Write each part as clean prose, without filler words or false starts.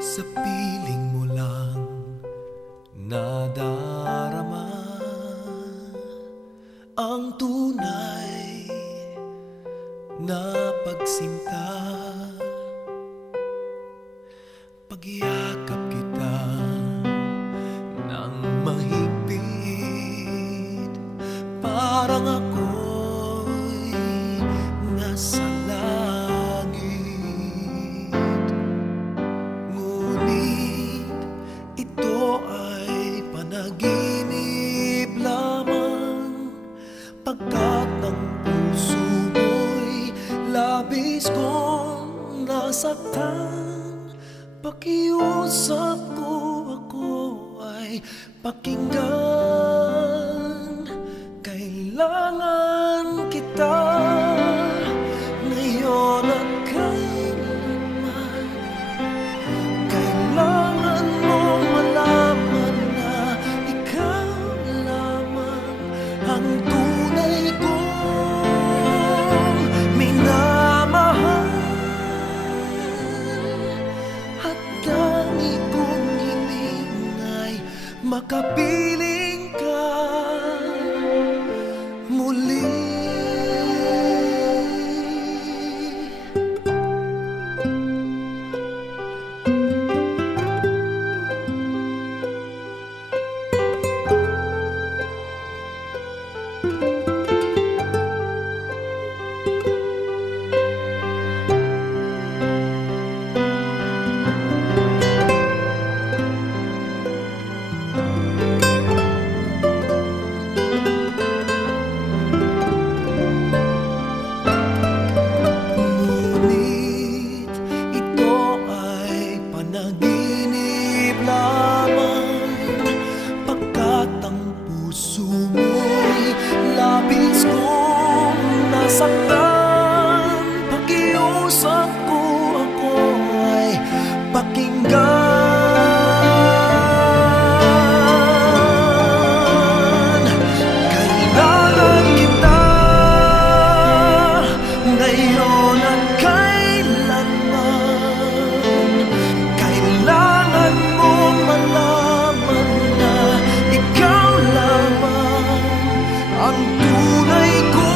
Sa piling mo lang nadarama ang tunay na pagsinta. Pagyakap kita ng mahigpit, parang ako'y nasa langit. Ngunit ito ay panaginip lamang, pagkat ang puso mo'y labis kong nasaktan. Pakiusap ko, ako ay pakinggan. Kailangan kita ngayon at kailanman. Kailangan mong malaman na ikaw lamang ang tunay kong minamahal. At tangi kong hiling ay makapiling ka muli. Nasaktan, pakiusap ko, ako ay pakinggan. Kailangan kita ngayon at kailanman. Kailangan mo malaman na ikaw lamang ang tunay ko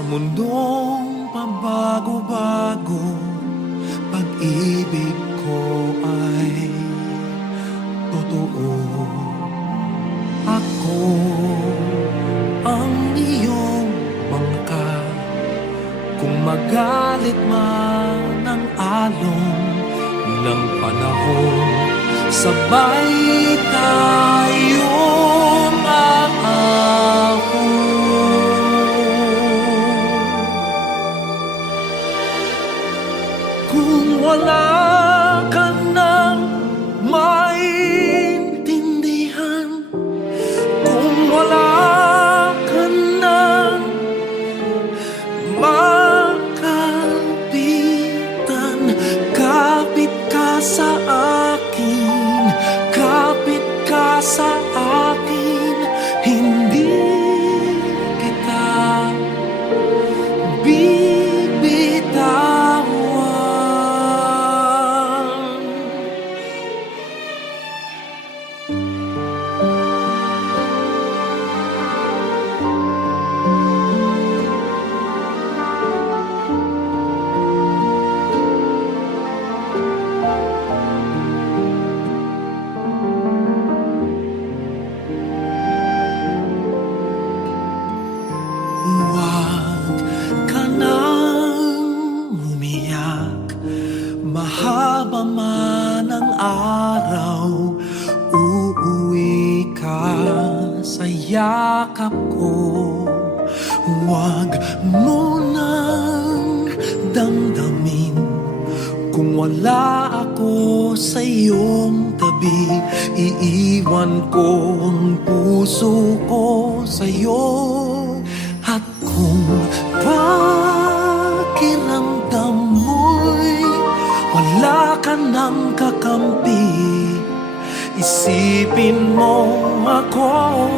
Sa mundong pabago-bago, pag-ibig ko ay totoo. Ako ang iyong bangka, kung magalit man ang alon ng panahon, sabay tayong aahon. Kung wala ka nang maintindihan, kung wala ka nang makapitan, kapit ka sa akin, kapit ka sa akin, hindi kita bibitawan. Huwag ka nang umiyak, mahaba man ang araw, uuwi ka sa yakap ko. Huwag mo nang damdamin kung wala ako sa iyong tabi. Iiwan ko ang puso ko sa iyo. At kung pakiramdam mo'y wala ka nang kakampi, isipin mo ako,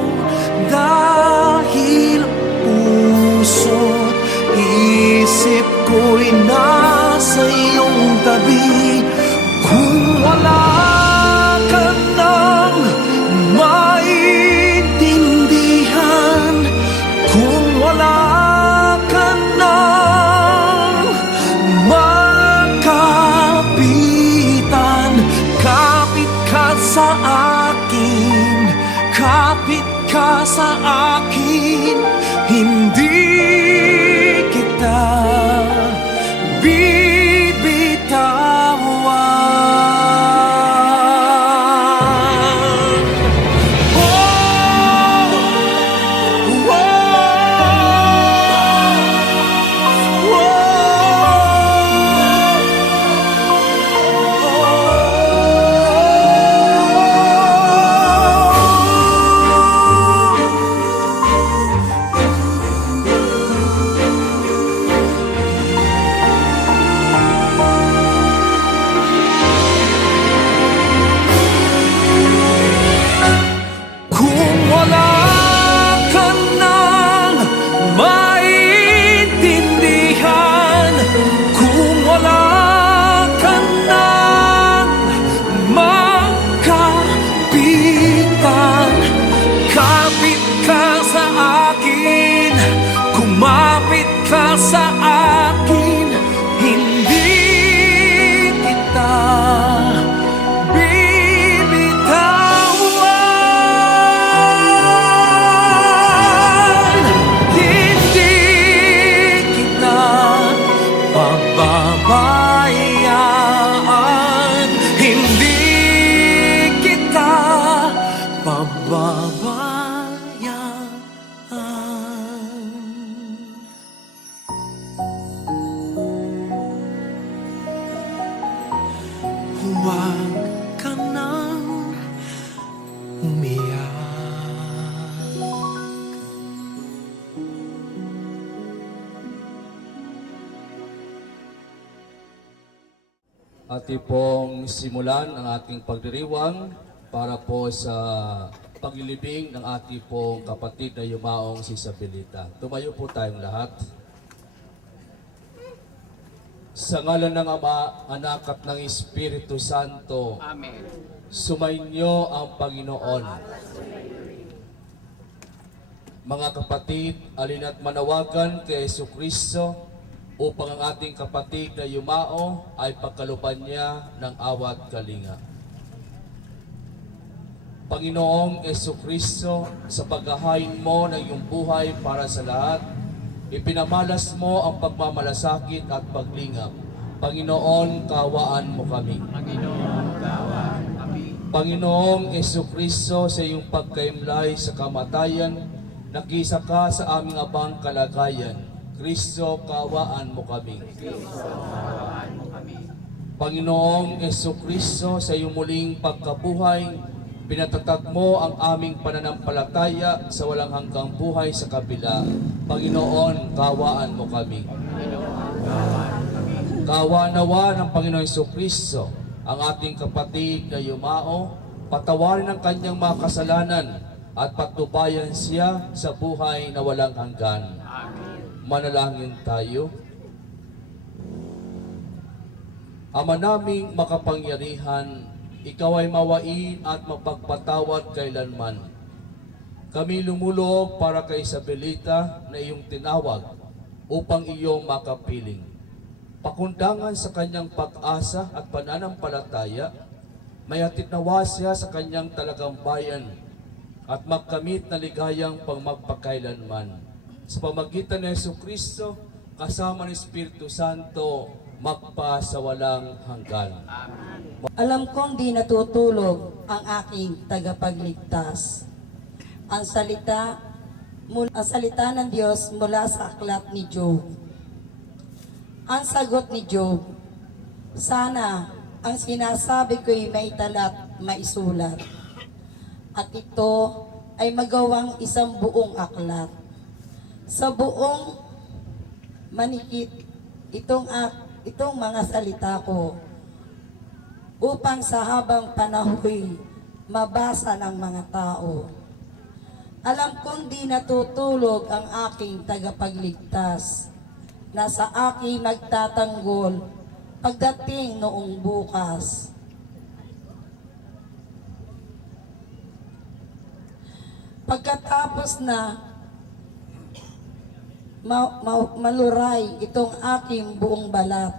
dahil puso't isip ko'y nasa iyong tabi. Kung wala ka nang maintindihan, kung wala ka nang makapitan, kapit ka sa akin, kapit ka sa akin, hindi kita bibitawan. Kung wala ka nang maintindihan, kung wala ka nang makapitan, kapit ka sa akin, kumapit ka sa akin, hindi kita bibitawan. Hindi kita pababayaan, hindi kita pababayaan. Huwag ka nang umiyak. Atin pong simulan ang ating pagdiriwang para po sa paglilibing ng ating pong kapatid na yumaong si Isabelita. Tumayo po tayong lahat. Sa ngalan ng Ama, Anak at ng Espiritu Santo. Amen. Sumainyo ang Panginoon. Mga kapatid, alina't manawagan kay Jesucristo upang ang ating kapatid na yumao ay pagkaluban niya ng awat kalinga. Panginoong Jesucristo, sa paghahain mo ng iyong buhay para sa lahat, ipinamalas mo ang pagmamalasakit at paglingap. Panginoon, kaawaan mo kami. Panginoong Jesucristo, sa iyong pagkaimlay sa kamatayan, nakisa ka sa aming abang kalagayan. Kristo, kaawaan mo kami. Panginoong Jesucristo, sa iyong muling pagkabuhay, pinatatag mo ang aming pananampalataya sa walang hanggang buhay sa kabila. Panginoon, kaawaan mo kami. Kaawaan nawa ng Panginoong Jesucristo ang ating kapatid na yumao, patawarin ang kanyang mga kasalanan at patnubayan siya sa buhay na walang hanggan. Manalangin tayo. Ama naming makapangyarihan, ikaw ay mawain at mapagpatawad kailanman. Kami lumulog para kay Isabelita na iyong tinawag upang iyong makapiling. Pakundangan sa kanyang pag-asa at pananampalataya, may hatid nawa siya sa kanyang talagang bayan at magkamit na ligayang pangmagpakailanman. Sa pamagitan ng Jesucristo, kasama ng Espiritu Santo, magpa sa walang hanggan. Alam kong di natutulog ang aking tagapagligtas. Ang salita ng Diyos mula sa aklat ni Job. Ang sagot ni Job, sana ang sinasabi ko'y maitalat, maisulat. At ito ay magawang isang buong aklat. Sa buong manikit itong mga salita ko, upang sa habang panahoy mabasa ng mga tao. Alam kong di natutulog ang aking tagapagligtas, na sa aking magtatanggol pagdating noong bukas. Pagkatapos na maluray itong aking buong balat,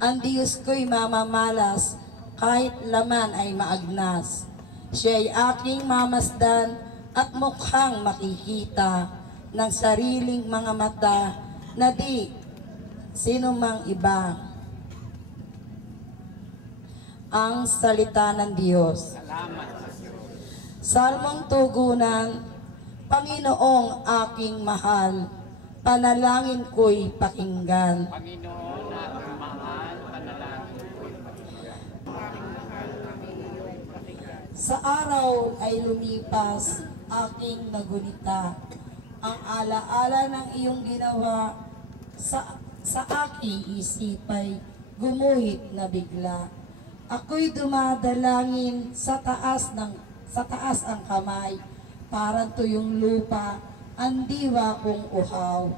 ang Diyos ko'y mamamalas kahit laman ay maagnas. Siya'y aking mamasdan at mukhang makikita ng sariling mga mata na di sino mang iba. Ang salita ng Diyos. Salmong tugunan, Panginoong aking mahal, panalangin ko'y pakinggan. Sa araw ay lumipas aking nagunita, ang alaala ng iyong ginawa sa aking isipay gumuhit na bigla. Ako'y dumadalangin sa taas ang kamay, parang tuyong lupa ang diwa kong uhaw.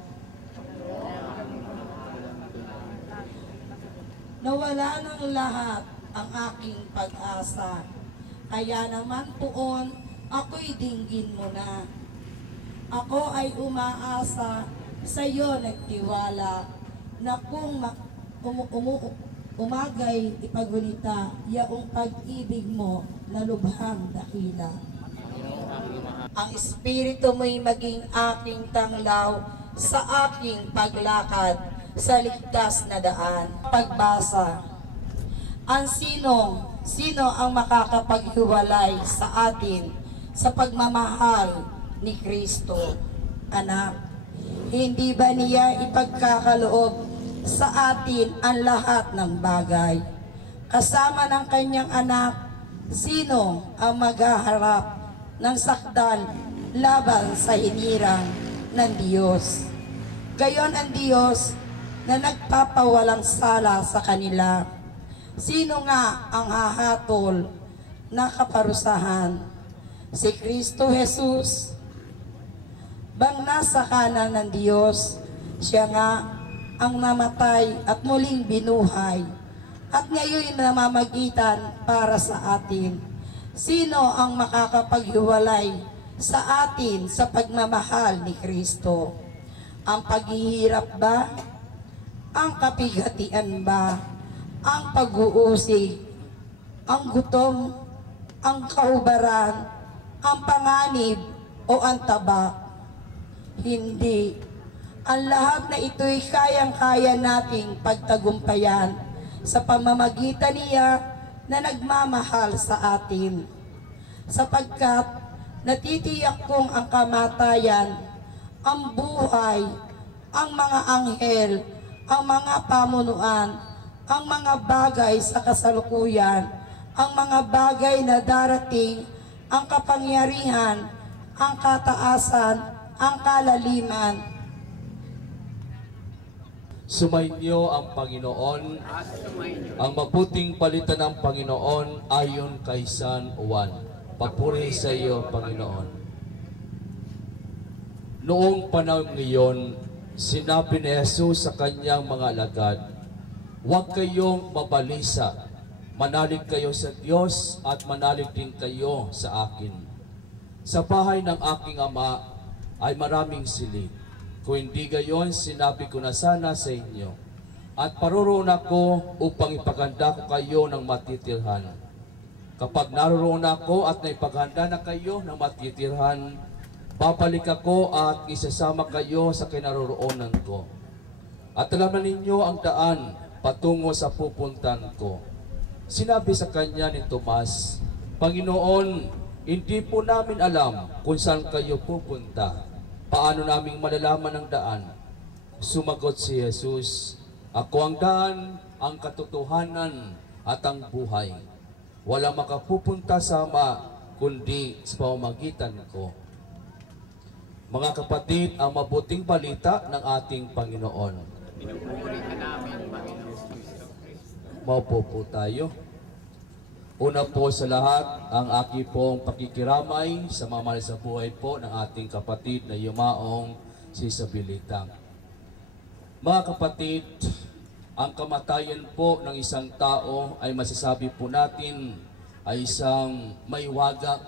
Nawala ng lahat ang aking pag-asa, kaya naman poon ako'y dinggin mo na. Ako ay umaasa sa iyo nagtiwala na kung umagay ipagunita yaong pag-ibig mo na lubhang dakila. Ang Espiritu mo'y maging aking tanglaw sa aking paglakad sa ligtas na daan. Pagbasa. Ang sino ang makakapaghiwalay sa atin sa pagmamahal ni Kristo, anak? Hindi ba niya ipagkakaloob sa atin ang lahat ng bagay? Kasama ng kanyang anak, sino ang maghaharap ng sakdal laban sa hinirang ng Diyos? Gayon ang Diyos na nagpapawalang sala sa kanila. Sino nga ang hahatol na kaparusahan? Si Kristo Jesus, bang nasa kanan ng Diyos, siya nga ang namatay at muling binuhay, at ngayon namamagitan para sa atin. Sino ang makakapaghiwalay sa atin sa pagmamahal ni Kristo? Ang paghihirap ba? Ang kapigatian ba? Ang pag-uusig? Ang gutom? Ang kaubaran? Ang panganib? O ang tabak? Hindi. Ang lahat na ito'y kayang-kaya nating pagtagumpayan sa pamamagitan niya na nagmamahal sa atin. Sapagkat natitiyak kong ang kamatayan, ang buhay, ang mga anghel, ang mga pamunuan, ang mga bagay sa kasalukuyan, ang mga bagay na darating, ang kapangyarihan, ang kataasan, ang kalaliman. Sumainyo ang Panginoon, ang mabuting palitan ng Panginoon ayon kay San Juan. Papuri sa iyo, Panginoon. Noong panahon ngayon, sinabi ni Jesus sa kanyang mga alagad, huwag kayong mabalisa, manalig kayo sa Diyos at manalig din kayo sa akin. Sa bahay ng aking Ama ay maraming silid. Kung hindi gayon, sinabi ko na sana sa inyo. At paroroon ako upang ipaganda ko kayo ng matitirhan. Kapag naroon ako at naipaghanda na kayo ng matitirhan, babalik ako at isasama kayo sa kinaroroonan ko. At alam na ninyo ang daan patungo sa pupuntan ko. Sinabi sa kanya ni Tomas, Panginoon, hindi po namin alam kung saan kayo pupunta. Paano naming malalaman ang daan? Sumagot si Jesus, ako ang daan, ang katotohanan at ang buhay. Walang makapupunta sa Ama kundi sa pamamagitan ko. Mga kapatid, ang mabuting balita ng ating Panginoon. Maupo po tayo. Una po sa lahat, ang aking pong pakikiramay sa mga mahal sa buhay po ng ating kapatid na yumaong si Isabelita. Mga kapatid, ang kamatayan po ng isang tao ay masasabi po natin ay isang may waga.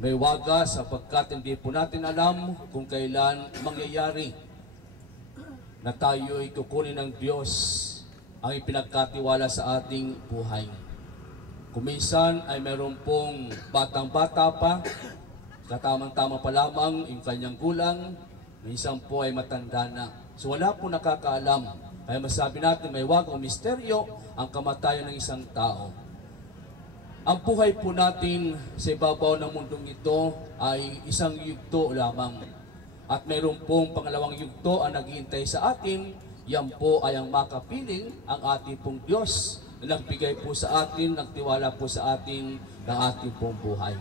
May waga sapagkat hindi po natin alam kung kailan mangyayari na tayo ay kukunin ng Diyos ang ipinagkatiwala sa ating buhay. Kuminsan ay meron pong batang-bata pa, katamang-tama pa lamang yung kanyang gulang, minsan po ay matanda na. So wala po nakakaalam. Kaya masabi natin may wagang misteryo ang kamatayan ng isang tao. Ang buhay po natin sa ibabaw ng mundong ito ay isang yugto lamang. At mayroon pong pangalawang yugto ang naghihintay sa atin, yan po ay ang makapiling ang ating pong Diyos na nagbigay po sa atin, nagtiwala po sa atin ng ating pong buhay.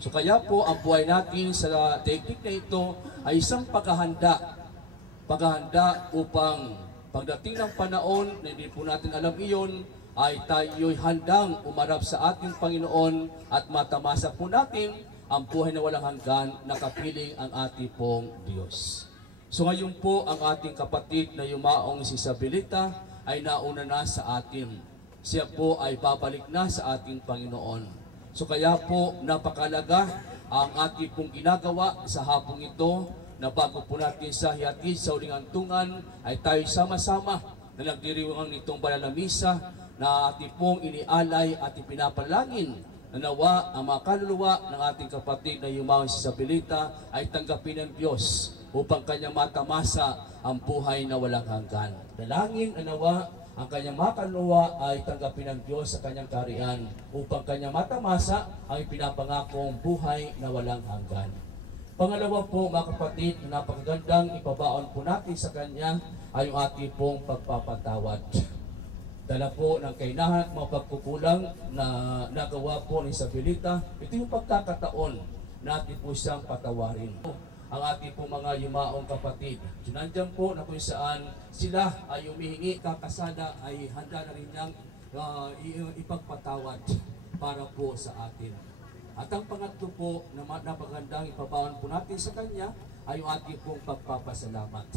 So kaya po ang buhay natin sa daigdig na ito ay isang paghahanda. Paghahanda upang pagdating ng panahon na hindi po natin alam iyon, ay tayo'y handang umarap sa ating Panginoon at matamasa po natin ang buhay na walang hanggan na kapiling ang ating pong Diyos. So ngayon po ang ating kapatid na yumaong si Isabelita ay nauna na sa atin. Siya po ay babalik na sa ating Panginoon. So kaya po napakalaga ang ating pong ginagawa sa hapong ito na bago po natin sa hihatid sa uling antungan ay tayo sama-sama na nagdiriwang nitong banal na misa na ating pong inialay at ipinapalangin na nawa ang mga kaluluwa ng ating kapatid na yumaong si Isabelita ay tanggapin ng Diyos upang kanyang matamasa ang buhay na walang hanggan. Dalangin na nawa ang kanyang makaluluwa ay tanggapin ng Diyos sa kanyang kaharian upang kanyang matamasa ang ipinapangakong buhay na walang hanggan. Pangalawa po mga kapatid, na napakagandang ipabaon po natin sa kanya ay yung ating pong pagpapatawad. Dala po ng kainahan at mga pagkukulang na nagawa po ni Isabelita, ito yung pagkakataon natin po siyang patawarin. Ang ating po mga yumaong kapatid. So nandiyan po na kung saan sila ay humihingi, kakasada ay handa na rin niyang ipagpatawad para po sa atin. At ang pangatlo po na napagandang ipabawan po natin sa Kanya ay yung ating pong pagpapasalamat.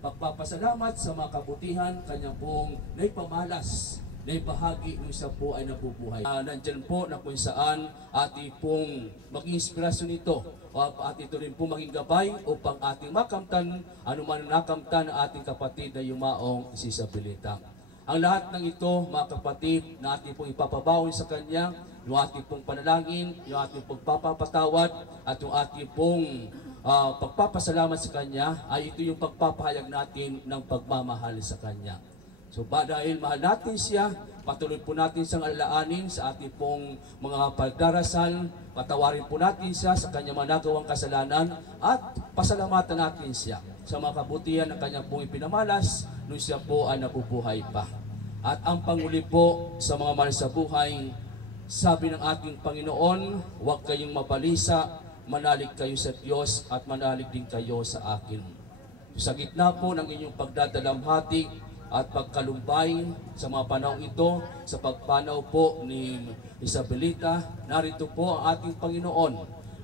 Pagpapasalamat sa mga kabutihan, Kanya pong naipamalas na ibahagi nung siya po ay nabubuhay. Nandyan po na kung saan ating pong maging inspirasyon ito o at ito rin po maging gabay upang ating makamtan anuman ang nakamtan ng ating kapatid na yumaong si Isabelita. Ang lahat ng ito, mga kapatid, na ating pong ipapabawon sa Kanya, yung ating pong panalangin, yung ating pagpapapatawad, at yung ating pong pagpapasalamat sa Kanya, ay ito yung pagpapahayag natin ng pagmamahal sa Kanya. So dahil mahal natin siya, patuloy po natin siyang alaanin sa ating pong mga pagdarasal, patawarin po natin siya sa kanyang mga nagawang kasalanan at pasalamatan natin siya sa mga kabutihan ng kanyang pong ipinamalas nung siya po ay nabubuhay pa. At ang panguli po sa mga mahal sa buhay, sabi ng ating Panginoon, huwag kayong mabalisa, manalig kayo sa Diyos at manalig din kayo sa akin. Sa gitna po ng inyong pagdadalamhati at pagkalumbay sa mga panahon ito, sa pagpanaw po ni Isabelita, narito po ang ating Panginoon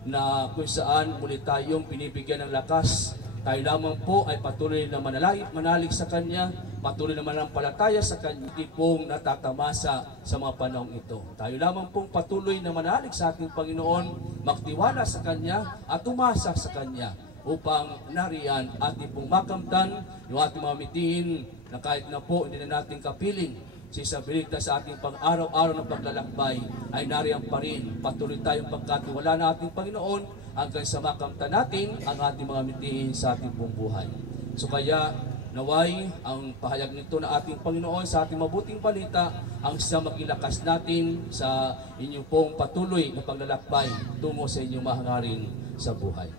na kung saan muli tayong binibigyan ng lakas. Tayo lamang po ay patuloy na manalig sa Kanya, patuloy na manampalataya sa Kanya, hindi pong natatamasa sa mga panahon ito. Tayo lamang pong patuloy na manalig sa ating Panginoon, magtiwala sa Kanya at umasa sa Kanya upang nariyan ating pong makamtan yung ating mga mitiin na kahit na po hindi na natin kapiling si Isabelita sa ating pang-araw-araw na paglalakbay ay nariyan pa rin. Patuloy tayong pagkatiwala na ating Panginoon hanggang sa makamtan natin ang ating mga mitiin sa ating pong buhay. So kaya naway ang pahayag nito na ating Panginoon sa ating mabuting balita ang siyang magilakas natin sa inyong pong patuloy na paglalakbay tungo sa inyong mahangarin sa buhay.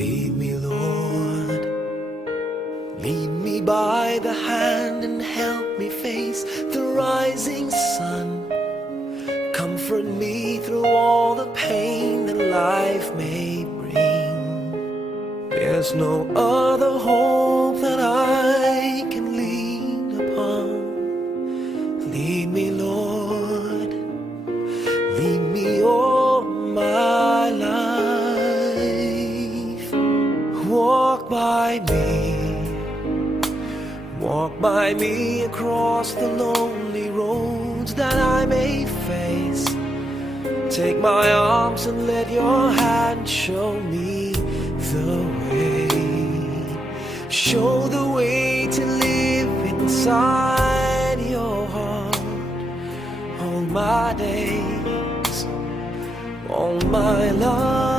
Lead me, Lord. Lead me by the hand and help me face the rising sun. Comfort me through all the pain that life may bring. There's no other hope that I can lean upon. Lead me, Lord. Lead me all my life. Walk by me across the lonely roads that I may face. Take my arms and let your hand show me the way. Show the way to live inside your heart all my days, all my life.